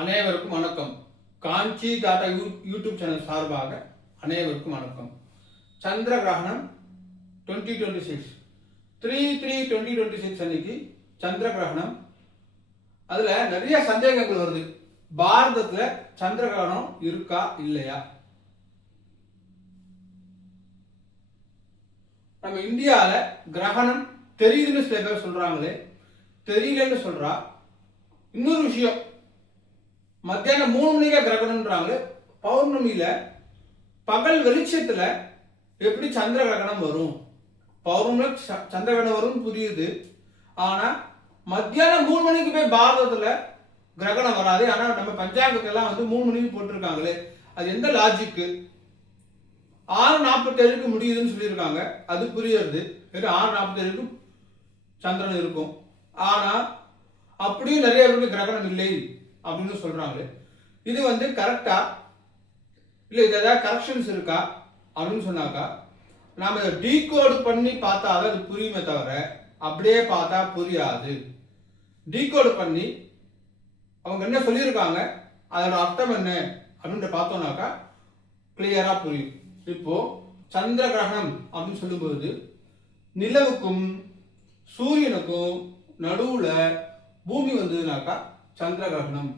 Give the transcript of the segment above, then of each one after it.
அனைவருக்கும் வணக்கம். காஞ்சி Tata YouTube channel சார்பாக அனைவருக்கும் வணக்கம். சந்திர கிரகணம் 2026 3/3/2026 அன்னைக்கு சந்திர கிரகணம். அதுல நிறைய சந்தேகங்கள் வருது. பாரதத்துல சந்திர கிரகணம் இருக்கா இல்லையா? நம்ம இந்தியால கிரகணம் தெரியுதுன்னு சில பேர் சொல்றாங்களே, தெரியலன்னு சொல்றா. இன்னொரு விஷயம், மத்தியானம் 3 மணிக்கு கிரகணம்ன்றாங்க. பௌர்ணமியில பகல் வெளிச்சத்துல எப்படி சந்திர கிரகணம் வரும்? பௌர்ணமியில சந்திர கிரகணம் வரும் புரியுது. ஆனா மத்தியானம் 3 மணிக்கு போய் பாரதத்துல கிரகணம் வராது. ஆனா நம்ம பஞ்சாங்கத்தெல்லாம் 3 மணிக்கு போட்டிருக்காங்களே, அது எந்த லாஜிக்கு? 6:47 முடியுதுன்னு சொல்லியிருக்காங்க. அது புரியுது. 6:47 சந்திரன் இருக்கும். ஆனா அப்படியும் நிறைய பேருக்கு கிரகணம் இல்லை அப்படின்னு சொல்றாங்க. இது கரெக்டா இல்ல, இது ஏதாவது கரெக்ஷன்ஸ் இருக்கா அப்படின்னு சொன்னாக்கா, நாம இதை டீகோட் பண்ணி பார்த்தா அது புரியுமே தவிர அப்படியே பார்த்தா புரியாது. டீகோட் பண்ணி அவங்க என்ன சொல்லியிருக்காங்க, அதோட அர்த்தம் என்ன அப்படின்னு பார்த்தோம்னாக்கா கிளியரா புரியும். இப்போ சந்திர கிரகணம் அப்படின்னு சொல்லும்போது நிலவுக்கும் சூரியனுக்கும் நடுவுல பூமி வந்ததுனாக்கா சந்திர கிரகணம்.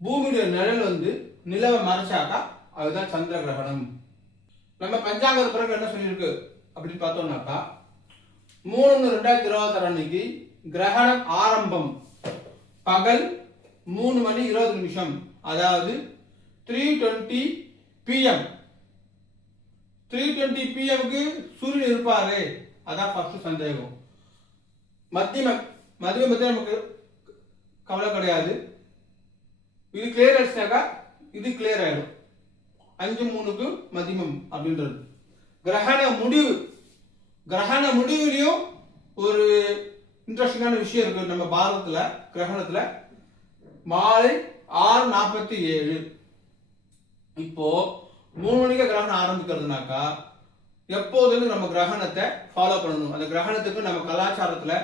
பூமியுடைய நிழல் நிலவை மறைச்சாக்கா அதுதான் சந்திர கிரகணம். நம்ம பஞ்சாங்க பிறகு என்ன சொல்லியிருக்கு அப்படின்னு பார்த்தோம்னாக்கா 3/1/2026 அன்னைக்கு கிரகணம் ஆரம்பம் பகல் 3:20, அதாவது 3:20 PM. 3:20 PM சூரியன் இருப்பாரு. அதான் ஃபர்ஸ்ட் சந்தேகம். மதியம் நமக்கு கவலை கிடையாது. இது கிளியர் ஆயிடுச்சாக்கா இது கிளியர் ஆயிடும். 5:03 மதியம் அப்படின்றது கிரகண முடிவுலையும் ஒரு இன்ட்ரெஸ்டிங்கான விஷயம் இருக்கு. நம்ம பாரதத்துல கிரகணத்துல மாலை 6:47 இப்போ 3 மணிக்கு கிரகணம் ஆரம்பிக்கிறதுனாக்கா எப்போதும் நம்ம கிரகணத்தை ஃபாலோ பண்ணணும். அந்த கிரகணத்துக்கு நம்ம கலாச்சாரத்துல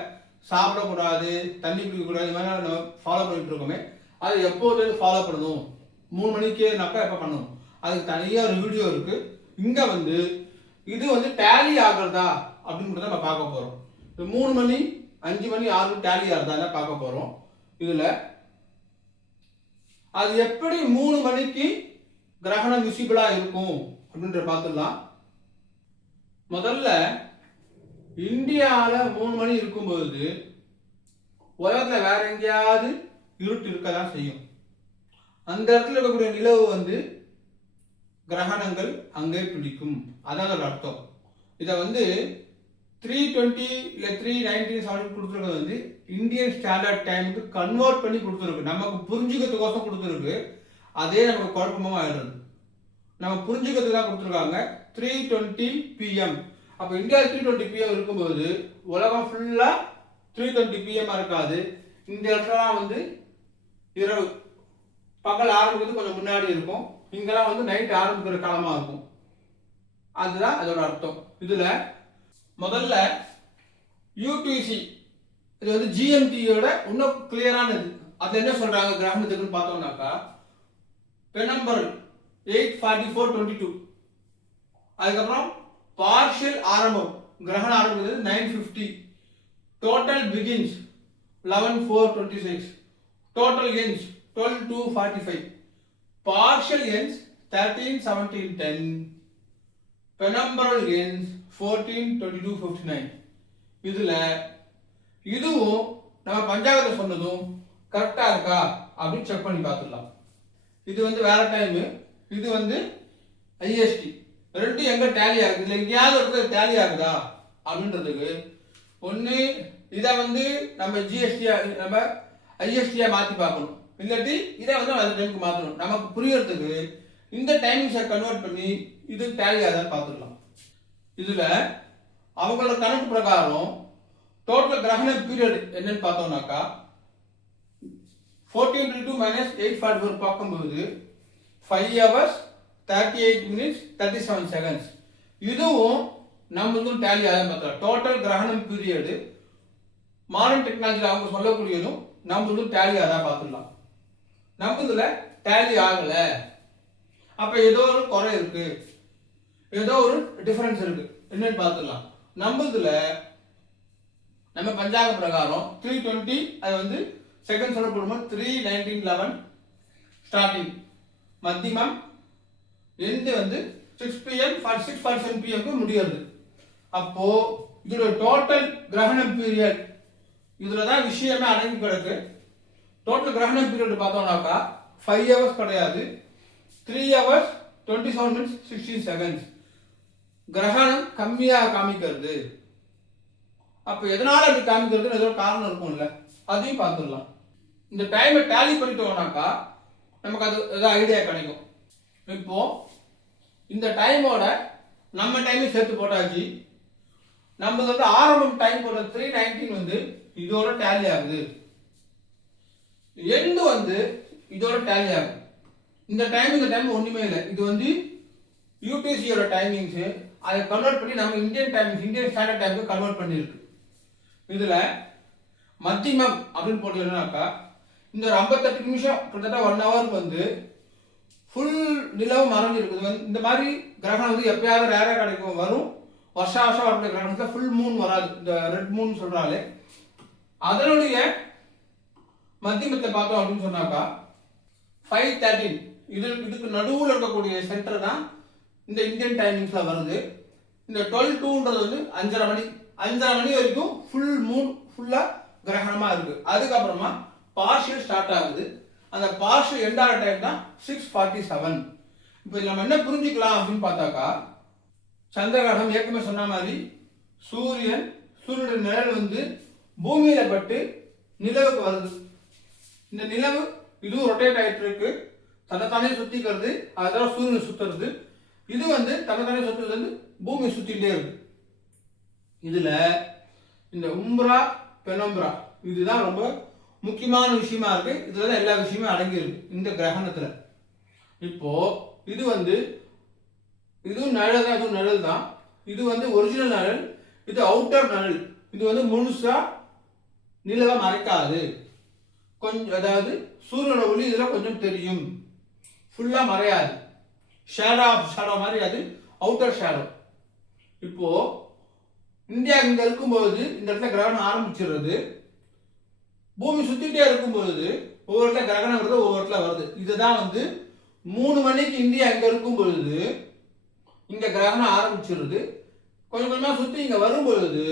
சாப்பிடக்கூடாது, தண்ணி குடிக்கக்கூடாது, இது மாதிரி நம்ம ஃபாலோ பண்ணிட்டு இருக்கோமே, அதை எப்போதும் ஃபாலோ பண்ணணும். 3 மணிக்குனாக்கா எப்போ பண்ணணும், அதுக்கு தனியாக ஒரு வீடியோ இருக்கு. இங்க இது டேலி ஆகுறதா அப்படின்னு நம்ம பார்க்க போறோம். 3 மணி 5 மணி 6 டேலி ஆகுறதா பார்க்க போறோம். இதுல அது எப்படி 3 மணிக்கு கிரகணம் விசிபிளா இருக்கும் அப்படின்ற பார்த்துடலாம். முதல்ல இந்தியாவில் 3 மணி இருக்கும்போது உலகத்துல வேற எங்கேயாவது இருட்டு இருக்கதான் செய்யும். அந்த இடத்துல இருக்கக்கூடிய நிலவு கிரகணங்கள் அங்கே பிடிக்கும். அதான் ஒரு அர்த்தம். இதை 3:20 இல்ல 3:19 கொடுத்துருக்கிறது இந்தியன் ஸ்டாண்டர்ட் டைமுக்கு கன்வெர்ட் பண்ணி கொடுத்துருக்கு. நமக்கு புரிஞ்சுக்கிறதுக்கோசம் கொடுத்துருக்கு. அதே நமக்கு குழப்பமா ஆயிடுறது. நம்ம புரிஞ்சுக்கிறதுக்கு தான் கொடுத்துருக்காங்க 3:20 PM. அப்போ இந்தியா 3:20 PM இருக்கும்போது உலகம் ஃபுல்லா 3:20 PM இருக்காது. இந்த இடத்துல இரவு பகல் ஆரம்பிக்கிறது கொஞ்சம் முன்னாடி இருக்கும். இங்கெல்லாம் நைட் ஆரம்பிக்கிற காலமா இருக்கும். அதுதான் அதோட அர்த்தம். இதுல முதல்ல UTC இது GMTயோட இன்னும் கிளியரானது. அது என்ன சொல்றாங்க கிரகணத்துக்குன்னு பார்த்தோம்னாக்கா பெனம்பரல் 8:44:22. அதுக்கப்புறம் பார்ஷியல் ஆரம்பம் கிரகணம் ஆரம்பிக்கிறது 9:50. Total begins 11:4:26. Total ends 12:2:45. Partial ends 13:17:10. Penumbral ends 14:22:59. இதுவும் நம்ம பஞ்சாங்கத்தை சொன்னதும் கரெக்டா இருக்கா அப்படின்னு செக் பண்ணி பார்த்துடலாம். இது வேற டைம், இது IST. ரெண்டு எங்க டேலி ஆகுது, இல்லை எங்கேயாவது இடத்துல டேலி ஆகுதா அப்படின்றதுக்கு ஒன்று இதை நம்ம GST நம்ம IST மாற்றி பார்க்கணும். இல்லாட்டி இதை அந்த டைமுக்கு மாற்றணும். நமக்கு புரியறதுக்கு இந்த டைமிங்ஸை கன்வெர்ட் பண்ணி இது டேலி ஆகுதான்னு பார்த்துடலாம். இதுல அவங்களோட கணக்கு பிரகாரம் டோட்டல் கிரகண பீரியட் என்னன்னு பார்த்தோம்னாக்கா 14:22 - 8:44 பார்க்கும்போது 5 hours 38 minutes 37 seconds. இதுவும் நம்மளுக்கும் டேலி ஆகும். பார்த்தா டோட்டல் கிரகணம் பீரியட் மாடர்ன் டெக்னாலஜியில் அவங்க சொல்லக்கூடியதும் நம்மளுக்கும் டேலி ஆதான் பார்த்துடலாம். நம்மதுல டேலி ஆகல. அப்ப ஏதோ ஒரு குறை இருக்கு, ஏதோ ஒரு டிஃபரன்ஸ் இருக்கு. என்னன்னு பார்த்துக்கலாம். நம்மதுல நம்ம பஞ்சாங்க பிரகாரம் 320 அது வந்து செகண்ட் சொல்ல போடும்போது 3:19:11 ஸ்டார்டிங், மத்தியமம் எந்த வந்து 6 PM 6:47 PM முடியாது. அப்போ இதோட டோட்டல் கிரகணம் பீரியட் இதுல தான் விஷயமே அடங்கி கிடக்கு. டோட்டல் கிரகணம் பீரியட் பார்த்தோம்னாக்கா 5 hours கிடையாது, 3 hours 27 minutes 16 seconds. கிரகணம் கம்மியாக காமிக்கிறது. அப்ப எதனால அப்படி காமிக்கிறது ஏதோ காரணம் இருக்கும்ல, அதையும் பார்த்துடலாம். இந்த டைமை டேலி பண்ணிட்டோம்னாக்கா நமக்கு அது ஏதாவது ஐடியா கிடைக்கும். இப்போ இந்த டைமோட நம்ம டைமையும் சேர்த்து போட்டாச்சு. நம்ம வந்து ஆரம்பம் டைம் போட்ட 3:19 வந்து இதோட டேலி ஆகுது, எண்டு வந்து இதோட டேலி ஆகுது. இந்த டைம் ஒண்ணுமே இல்லை. இது வந்து யூடிசியோட டைமிங்ஸ், அதை கன்வெர்ட் பண்ணி நம்ம இந்தியன் டைமிங்ஸ், இந்தியன் ஸ்டாண்டர்ட் டைமுக்கு கன்வெர்ட் பண்ணிருக்கு. இதுல மத்தியமம் அப்படின்னு போட்டீங்கன்னாக்கா இந்த ஒரு 58 நிமிஷம் கிட்டத்தட்ட 1 hour வந்து ஃபுல் நிலவு மறைஞ்சிருக்குது. இந்த மாதிரி கிரகணம் வந்து எப்பயாவது ரேரா கிடைக்கும், வரும். வருஷம் வரக்கூடிய கிரகணத்துல ஃபுல் மூன் வராது, இந்த ரெட் மூன் சொல்றாலே. அதனுடைய மத்தியமத்தை பார்த்தோம் அப்படின்னு சொன்னாக்கா 5:13 இதுக்கு நடுவில் இருக்கக்கூடிய சென்டர் தான் இந்த இந்தியன் டைமிங்ஸ்ல வருது. இந்த 12:02 வந்து 5:30 மணி வரைக்கும் ஃபுல் மூன் ஃபுல்லா கிரகணமா இருக்கு. அதுக்கப்புறமா பார்ஷியல் ஸ்டார்ட் ஆகுது. அந்த பார்ஷியல் எண்ட் ஆகிற டைம் தான் 6:47. இப்போ நம்ம என்ன புரிஞ்சுக்கலாம் அப்படின்னு பார்த்தாக்கா, சந்திரகிரகணம் ஏற்கனவே சொன்ன மாதிரி சூரியனுடைய நிழல் வந்து பூமியில பட்டு நிலவுக்கு வருது. இந்த நிலவு இதுவும் ரொட்டேட் ஆயிட்டு இருக்கு, தன்னைத்தானே சுத்திக்கிறது, அதுதான் சூரியனை சுத்துறது. இது வந்து தன்னைத்தானே சுத்துறது வந்து பூமியை சுத்திட்டே இருக்கு. இதுல இந்த உம்ரா பெனம்பரா இதுதான் ரொம்ப முக்கியமான விஷயமா இருக்கு. இதுலதான் எல்லா விஷயமும் அடங்கி இருக்கு இந்த கிரகணத்துல. இப்போ இது வந்து இதுவும் நிழல் தான், இதுவும் நிழல் தான். இது வந்து ஒரிஜினல் நிழல், இது அவுட்டர் நிழல். இது வந்து முழுசா நிலவை மறைக்காது, கொஞ்சம் அதாவது சூரியனோட ஒளி இதுல கொஞ்சம் தெரியும், ஃபுல்லா மறையாது. ஷேடோ மாதிரி அது அவுட்டர் ஷேடோ. இப்போ இந்தியா இங்க இருக்கும்போது இந்த இடத்துல கிரகணம் ஆரம்பிச்சிடுறது, பூமி சுத்திட்டே இருக்கும்போது ஒவ்வொரு இடத்துல கிரகணம் வருது, ஒவ்வொரு இடத்துல வருது. இதுதான் வந்து 3 மணிக்கு இந்தியா இங்க இருக்கும் பொழுது இங்க கிரகணம் ஆரம்பிச்சிருது. கொஞ்சம் கொஞ்சமா சுத்தி இங்க வரும் பொழுது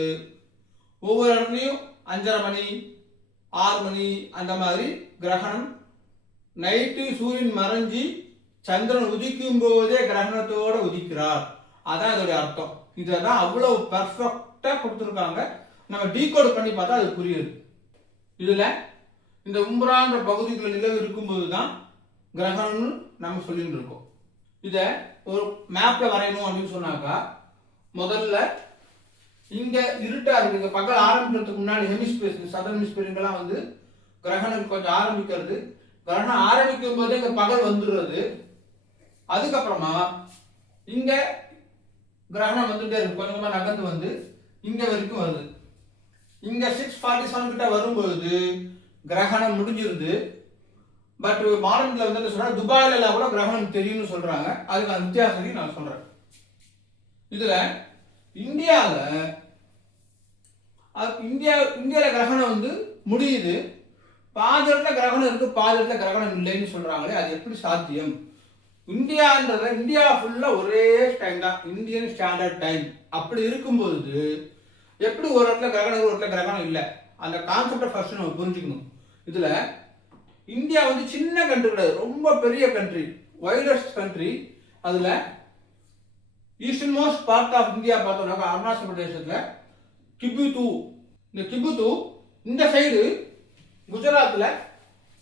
ஒவ்வொரு இடத்துலயும் 5:30 மணி 6 மணி அந்த மாதிரி கிரகணம். நைட்டு சூரியன் மறைஞ்சி சந்திரன் உதிக்கும் போதே கிரகணத்தோட உதிக்கிறார், அதான் இதோட அர்த்தம். இதெல்லாம் அவ்வளவு பெர்ஃபெக்டா கொடுத்துருக்காங்க. நம்ம டீகோட் பண்ணி பார்த்தா அது புரியுது. இதுல இந்த உம்ரான்ற பகுதிக்குள்ள நிலவு இருக்கும்போது தான் கிரகணம்னு நம்ம சொல்லிட்டு இருக்கோம். இத ஒரு மேப்ல வரையணும் அப்படின்னு சொன்னாக்கா, முதல்ல இங்க இருட்டா இருக்கு, பகல் ஆரம்பிக்கிறதுக்கு முன்னாடி ஹெமிஸ்பியர் சதர்ன் ஹெமிஸ்பியர்லாம் வந்து கிரகணம் கொஞ்சம் ஆரம்பிக்கிறது. கிரகணம் ஆரம்பிக்கும் போதே இங்க பகல் வந்துடுறது. அதுக்கப்புறமா இங்க கிரகணம் வந்துட்டே இருக்கு, கொஞ்சமா நகர்ந்து வந்து இங்க வரைக்கும் வருது. இங்க 6:47 கிட்ட வரும்பொழுது கிரகணம் முடிஞ்சிருது. பட் மாடர்ன்ல வந்து சொல்றாங்க துபாயில எல்லாம் கூட கிரகணம் தெரியும்னு சொல்றாங்க. அதுக்கான வித்தியாசத்தையும் நான் சொல்றேன். இதுல இந்தியால கிரகணம் வந்து முடியுது, பாதி இடத்துல கிரகணம் இருக்கு, பாதி இடத்துல கிரகணம் இல்லைன்னு சொல்றாங்களே, அது எப்படி சாத்தியம்? இந்தியா ஃபுல்லா ஒரே டைம் தான், இந்தியன் ஸ்டாண்டர்ட் டைம். அப்படி இருக்கும்போது எப்படி ஒரு இடத்துல கிரகணம் ஒரு இடத்துல கிரகணம் இல்லை? அந்த கான்செப்டை ஃபர்ஸ்ட் நம்ம புரிஞ்சுக்கணும். இதுல இந்தியா வந்து சின்ன கண்ட்ரி கிடையாது, ரொம்ப பெரிய கண்ட்ரி, வைடஸ்ட் கண்ட்ரி. அதுல eastern most part of India பார்த்தோம்னா அருணாச்சல பிரதேசத்துல கிபுத்து, இந்த கிபுத்து இந்த சைடு குஜராத்ல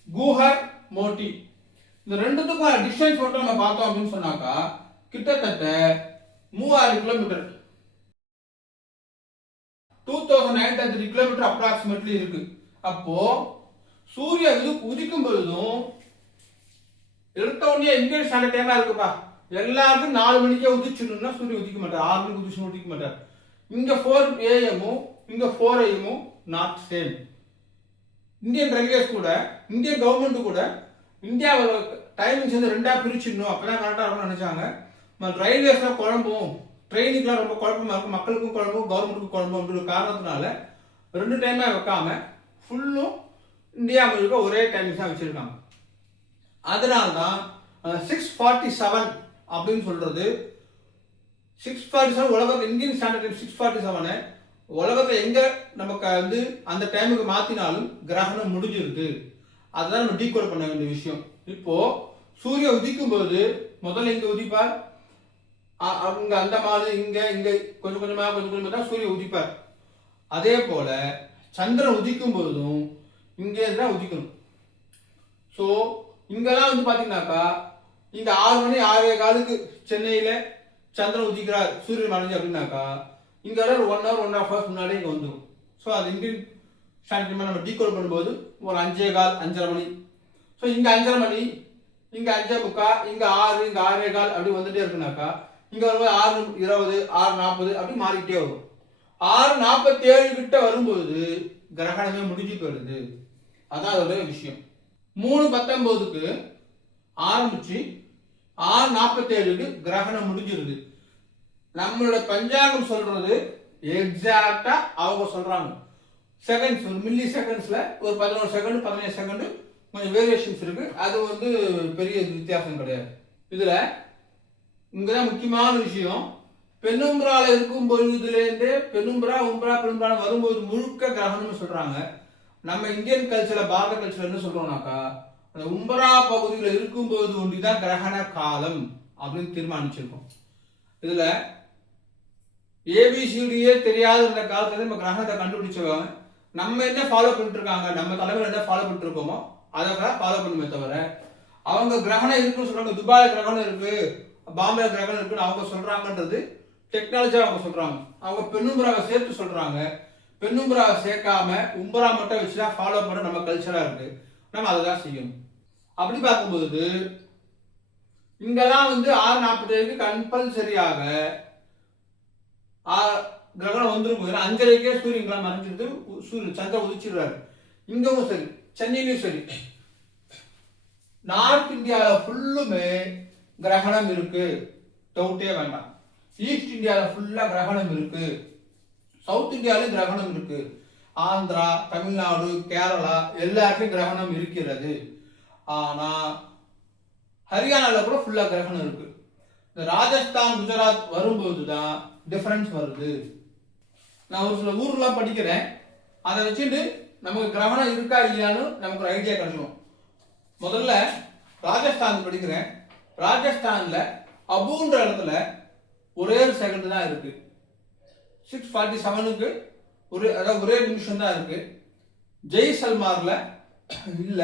குஹர் மோட்டி, இந்த ரெண்டுத்துக்கும் டிஸ்டன்ஸ் மட்டும் நம்ம பார்த்தோம் அப்படின்னு சொன்னாக்கா கிட்டத்தட்ட 3000 கிலோமீட்டர், 2930 கிலோமீட்டர் அப்ராக்சிமேட்லி இருக்கு. அப்போ சூரியன் உதிக்கும் பொழுதும் எடுத்த உடனே இந்தியன் ஸ்டாண்டர்ட் டைமா இருக்குப்பா, எல்லாருக்கும் 4 மணிக்கே உதிச்சுன்னா சூரியன் உதிக்க மாட்டார், 6 மணிக்கு உதிக்க மாட்டார். இங்க 4 AM இங்க 4 AM not same. Indian railways கூட இந்தியன் கவர்மெண்ட் கூட இந்தியாவோட டைமிங்ஸ் வந்து 2ஆ பிரிச்சிடணும், அப்பதான் கரெக்டாக இருக்கும்னு நினைச்சாங்க. ரயில்வேஸ்லாம் குழம்பும், ட்ரெயினுக்குலாம் ரொம்ப குழப்பமா இருக்கும், மக்களுக்கும் குழம்பும் கவர்மெண்ட்டுக்கும் குழம்புன்ற காரணத்தினால 2 டைமாக வைக்காம ஃபுல்லும் இந்தியா முழுக்க ஒரே டைமிங்ஸ் தான் வச்சிருக்காங்க. அதனால தான் 6:47 அப்படின்னு சொல்றது. 6:47 உலகத்தில் இந்தியன் ஸ்டாண்டர்ட் டைம் 6:47 உலகத்தை எங்க நமக்கு வந்து அந்த டைமுக்கு மாத்தினாலும் கிரகணம் முடிஞ்சிருது. அதுதான் நம்ம டீகோட் பண்ண வேண்டிய விஷயம். இப்போ சூரியன் உதிக்கும் போது முதல்ல இங்க உதிப்பார், அங்க அந்த மாதிரி இங்க இங்க கொஞ்சம் கொஞ்சமா தான் சூரியன் உதிப்பார். அதே போல சந்திரன் உதிக்கும் போதும் இங்கே தான் உதிக்கணும். ஸோ இங்கெல்லாம் வந்து பாத்தீங்கன்னாக்கா இங்க 6 மணி 6:15 சென்னையில சந்திரன் உதிக்கிறார், சூரியன் மறைஞ்சு அப்படின்னாக்கா இங்க ஒரு 1 hour 1.5 hours முன்னாடி இங்க வந்துடும். ஸோ அது இந்தியன் ஸ்டாண்டர்ட் நம்ம டீகோட் பண்ணும்போது ஒரு 5:15 5:30 மணி. ஸோ இங்க 5:30 மணி, இங்க 5:45, இங்க 6, இங்க 6:15 அப்படி வந்துட்டே இருக்குனாக்கா இங்க வரும்போது 6:20 6:40 அப்படி மாறிக்கிட்டே வரும். 6:47 கிட்ட வரும்போது கிரகணமே முடிஞ்சு போயிடுது. அதான் அதோட விஷயம். 3:19க்கு ஆரம்பிச்சு 6:47க்கு கிரகணம் முடிஞ்சிருது. நம்மளோட பஞ்சாங்கம் சொல்றது எக்ஸாக்டா அவங்க சொல்றாங்க. செகண்ட்ஸ், ஒரு மில்லி செகண்ட்ஸ்ல ஒரு 11 செகண்ட் 15 செகண்ட் கொஞ்சம் வேரியேஷன்ஸ் இருக்கு. அது வந்து பெரிய வித்தியாசம் கிடையாது. இதுல இங்கதான் முக்கியமான விஷயம். பெண்ணும்புறால இருக்கும் பொழுதுலேருந்தே பெண்ணும்புறா உம்புறா பெண்ணும்புறா வரும்போது முழுக்க கிரகணம்னு சொல்றாங்க. நம்ம இந்தியன் கல்ச்சர்ல பாரத கல்ச்சர்ல என்ன சொல்றோம்னாக்கா அந்த உம்பரா பகுதியில் இருக்கும்போது ஒன்றிதான் கிரகண காலம் அப்படின்னு தீர்மானிச்சிருக்கோம். இதுல ஏபிசிடியே தெரியாத இந்த காலத்துல நம்ம கிரகணத்தை கண்டுபிடிச்சவங்க நம்ம என்ன ஃபாலோ பண்ணிட்டு இருக்காங்க, நம்ம தலைமையில் என்ன ஃபாலோ பண்ணிட்டு இருக்கோமோ அதை ஃபாலோ பண்ணுமே தவிர அவங்க கிரகணம் இருக்குன்னு சொல்றாங்க, துபாயில கிரகணம் இருக்கு, பாம்பே கிரகணம் இருக்குன்னு அவங்க சொல்றாங்கன்றது டெக்னாலஜியா அவங்க சொல்றாங்க. அவங்க பெண்ணும்புறாவை சேர்த்து சொல்றாங்க. பெண்ணும்புறாவை சேர்க்காம உம்பரா மட்டும் வச்சுதான் ஃபாலோ பண்ண நம்ம கல்ச்சரா இருக்கு. நம்ம அதை தான் செய்யணும். அப்படி பார்க்கும்போது இங்கெல்லாம் வந்து 6:47 கம்பல்சரியாக கிரகணம் வந்துருக்கும். 5:30க்கே சூரியன் மறைஞ்சிருந்து சூரியன் சந்திரன் உதிச்சிடுறாரு. இங்கவும் சரி, சென்னையிலும் சரி, நார்த் இந்தியாவில் ஃபுல்லுமே கிரகணம் இருக்கு, டவுட்டே வேண்டாம். ஈஸ்ட் இந்தியாவில் ஃபுல்லா கிரகணம் இருக்கு, சவுத் இந்தியாவிலும் கிரகணம் இருக்கு, ஆந்திரா தமிழ்நாடு கேரளா எல்லாருக்கும் கிரகணம் இருக்கிறது. ஆனா ஹரியானால கூட ஃபுல்லா கிரகணம் இருக்கு. இந்த ராஜஸ்தான் குஜராத் வரும்போதுதான் டிஃபரன்ஸ் வருது. நான் ஒரு சில ஊர்லாம் படிக்கிறேன், அதை வச்சுட்டு நமக்கு கிரகணம் இருக்கா இல்லையான்னு நமக்கு ஒரு ஐடியா கிடைச்சிடும். முதல்ல ராஜஸ்தான் படிக்கிறேன். ராஜஸ்தான்ல அபுன்ற இடத்துல ஒரே ஒரு செகண்ட் தான் இருக்கு. 6:47க்கு ஒரே நிமிஷம் தான் இருக்கு. ஜெய்சல்மார்ல இல்ல,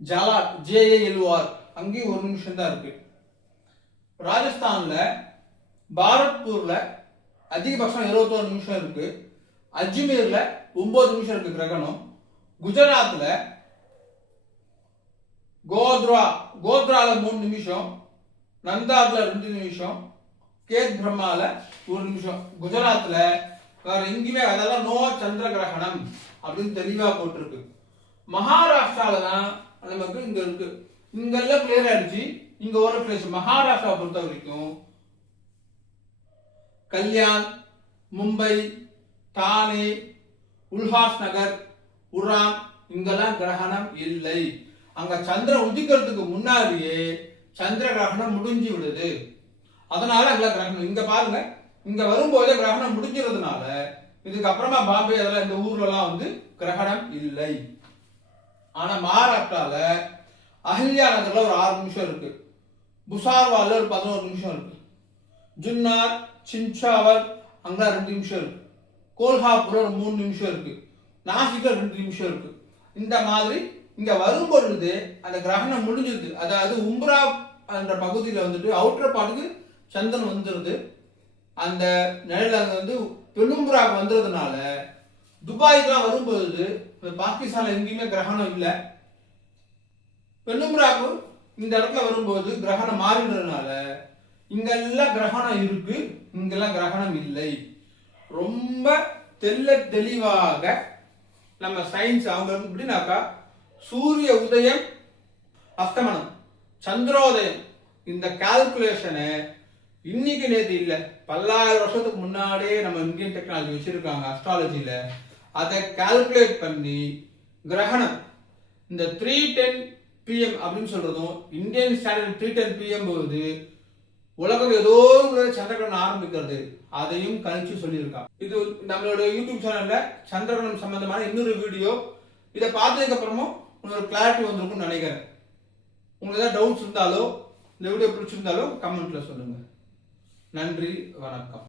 ஜாலாட் JALOR அங்கேயும் ஒரு நிமிஷம் தான் இருக்கு. ராஜஸ்தான்ல பாரத்பூர்ல அதிகபட்சம் 21 நிமிஷம் இருக்கு. அஜ்மீர்ல 9 நிமிஷம் இருக்கு கிரகணம். குஜராத்ல கோத்ரால 3 நிமிஷம், நந்தார்ல 2 நிமிஷம், கேத் பிரம்மால 1 நிமிஷம். குஜராத்ல வேற எங்கேயுமே அதெல்லாம் நோ சந்திர கிரகணம் அப்படின்னு தெளிவா போட்டிருக்கு. மகாராஷ்டிரால தான் நமக்கு இங்க இருக்கு. இங்கெல்லாம் கிளியர் ஆயிடுச்சு. இங்க ஒரு பிளேஸ் மகாராஷ்டிரா பொறுத்த வரைக்கும் கல்யாண், மும்பை, தானே, உல்ஹாஸ் நகர், உரான் இங்கெல்லாம் கிரகணம் இல்லை. அங்க சந்திரன் உதிக்கிறதுக்கு முன்னாடியே சந்திர கிரகணம் முடிஞ்சு விடுது. அதனால அங்க கிரகணம் இங்க பாருங்க, இங்க வரும்போதே கிரகணம் முடிஞ்சிருந்ததுனால இதுக்கு அப்புறமா பாம்பே அதெல்லாம் இந்த ஊர்ல எல்லாம் வந்து கிரகணம் இல்லை. ஆனா மகாராஷ்டிரால அஹில்யா நகர்ல ஒரு 6 நிமிஷம் இருக்கு, புசார்வால ஒரு 11 நிமிஷம் இருக்கு, ஜுன்னார் சின்சாவர் அங்க 2 நிமிஷம் இருக்கு, கோல்ஹாப்பூர் ஒரு 3 நிமிஷம் இருக்கு, நாசிக்ல 2 நிமிஷம் இருக்கு. இந்த மாதிரி இங்க வரும்பொழுது அந்த கிரகணம் முடிஞ்சிருது. அதாவது உம்ரா என்ற பகுதியில வந்துட்டு அவுட்டர் பாட்டுக்கு சந்திரன் வந்துருது. அந்த நிலையில வந்து பெரும்புறாக்கு வந்துறதுனால துபாய்க்குலாம் வரும்பொழுது பாகிஸ்தான்ல எங்கேயுமே கிரகணம் இல்லை. பெண்ணும்புறாக்கு இந்த இடத்துல வரும்போது கிரகணம் மாறினதுனால இங்கெல்லாம் கிரகணம் இருக்கு, இங்கெல்லாம் கிரகணம் இல்லை. ரொம்ப தெளிவாக நம்ம சயின்ஸ் அவங்க எப்படின்னாக்கா சூரிய உதயம் அஸ்தமனம், சந்திரோதயம், இந்த கால்குலேஷனை இன்னைக்கு நேற்று இல்லை, பல்லாயிரம் வருஷத்துக்கு முன்னாடியே நம்ம இந்தியன் டெக்னாலஜி வச்சிருக்காங்க அஸ்ட்ராலஜியில. அதை கால்குலேட் பண்ணி கிரகணம் இந்த 3:10 PM அப்படின்னு சொல்றதும் இந்தியன் ஸ்டாண்டர்ட் 3:10 PM போகுது, உலகம் ஏதோ சந்திரகிரகணம் ஆரம்பிக்கிறது, அதையும் கணிச்சு சொல்லியிருக்காங்க. இது நம்மளோட யூடியூப் சேனல்ல சந்திரகிரகணம் சம்பந்தமான இன்னொரு வீடியோ. இதை பார்த்ததுக்கு அப்புறமும் ஒரு கிளாரிட்டி வந்திருக்கும்னு நினைக்கிறேன். உங்களுக்கு ஏதாவது டவுட்ஸ் இருந்தாலோ இந்த வீடியோ பிடிச்சிருந்தாலோ கமெண்ட்ல சொல்லுங்க. நன்றி, வணக்கம்.